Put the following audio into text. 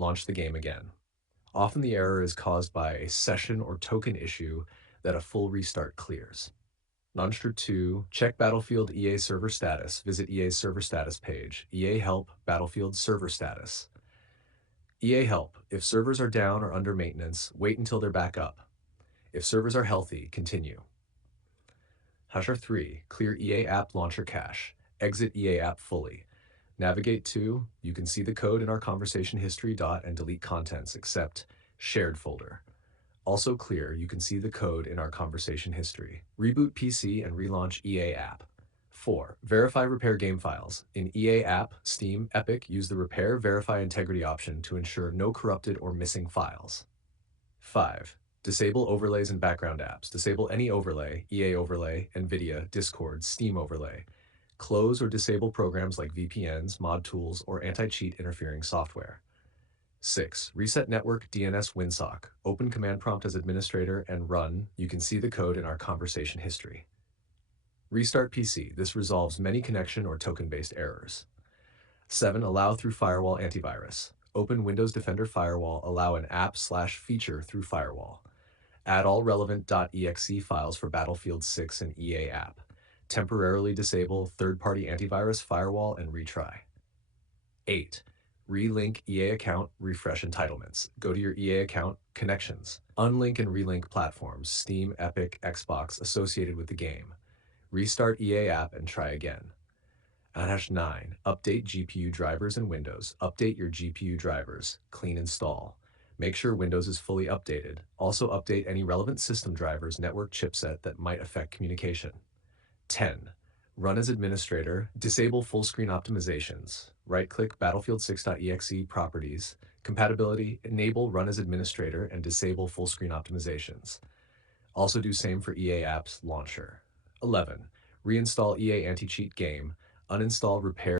launch the game again. Often the error is caused by a session or token issue that a full restart clears. Nonstr 2, check Battlefield EA server status. Visit EA's server status page. EA Help, Battlefield server status. EA Help, if servers are down or under maintenance, wait until they're back up. If servers are healthy, continue. Hasher 3, clear EA app launcher cache. Exit EA app fully. Navigate to, you can see the code in our conversation history. And delete contents except shared folder. Also clear, you can see the code in our conversation history. Reboot PC and relaunch EA app. 4. Verify repair game files. In EA app, Steam, Epic, use the Repair Verify Integrity option to ensure no corrupted or missing files. 5. Disable overlays and background apps. Disable any overlay, EA overlay, NVIDIA, Discord, Steam overlay. Close or disable programs like VPNs, mod tools, or anti-cheat interfering software. 6. Reset network DNS WinSock. Open command prompt as administrator and run. You can see the code in our conversation history. Restart PC. This resolves many connection or token-based errors. 7. Allow through firewall antivirus. Open Windows Defender Firewall. Allow an app/feature through firewall. Add all relevant .exe files for Battlefield 6 and EA app. Temporarily disable third-party antivirus firewall and retry. 8. Relink EA account, refresh entitlements. Go to your EA account, connections. Unlink and relink platforms, Steam, Epic, Xbox associated with the game. Restart EA app and try again. #9. Update GPU drivers in Windows. Update your GPU drivers. Clean install. Make sure Windows is fully updated. Also update any relevant system drivers, network chipset that might affect communication. 10. Run as administrator. Disable full screen optimizations. Right-click Battlefield 6.exe properties. Compatibility. Enable run as administrator and disable full screen optimizations. Also do same for EA apps launcher. 11. Reinstall EA anti-cheat game. Uninstall repair